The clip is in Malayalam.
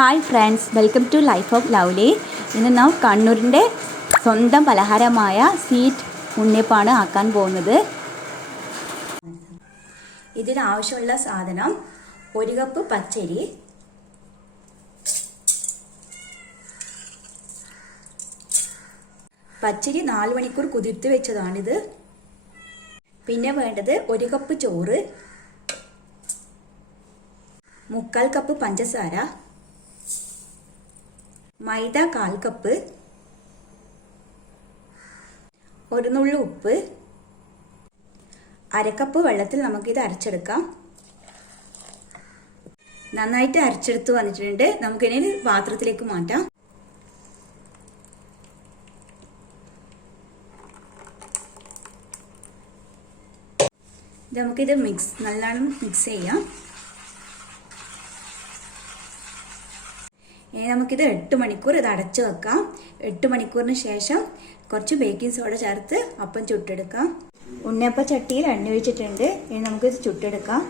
Hi friends, welcome to life of lovely. ഇന്ന് നാം കണ്ണൂരിൻ്റെ സ്വന്തം പലഹാരമായ സ്വീറ്റ് ഉണ്ണിയപ്പാണ് ആക്കാൻ പോകുന്നത്. ഇതിനാവശ്യമുള്ള സാധനം 1 കപ്പ് പച്ചരി, പച്ചരി 4 മണിക്കൂർ കുതിർത്ത് വെച്ചതാണിത്. പിന്നെ വേണ്ടത് 1 കപ്പ് ചോറ്, 1/4 കപ്പ് പഞ്ചസാര, മൈദ 1/4 കപ്പ്, 1 നുള്ളു ഉപ്പ്, 1/2 കപ്പ് വെള്ളത്തിൽ നമുക്കിത് അരച്ചെടുക്കാം. നന്നായിട്ട് അരച്ചെടുത്ത് വന്നിട്ടുണ്ട്. നമുക്കിനി പാത്രത്തിലേക്ക് മാറ്റാം. നമുക്കിത് നല്ലോണം മിക്സ് ചെയ്യാം. നമുക്കിത് 8 മണിക്കൂർ ഇത് അടച്ചു വെക്കാം. 8 മണിക്കൂറിന് ശേഷം കുറച്ച് ബേക്കിംഗ് സോഡ ചേർത്ത് അപ്പം ചുട്ടെടുക്കാം. ഉണ്ണിയപ്പ ചട്ടിയിൽ എണ്ണ ഒഴിച്ചിട്ടുണ്ട്. ഇനി നമുക്കിത് ചുട്ടെടുക്കാം.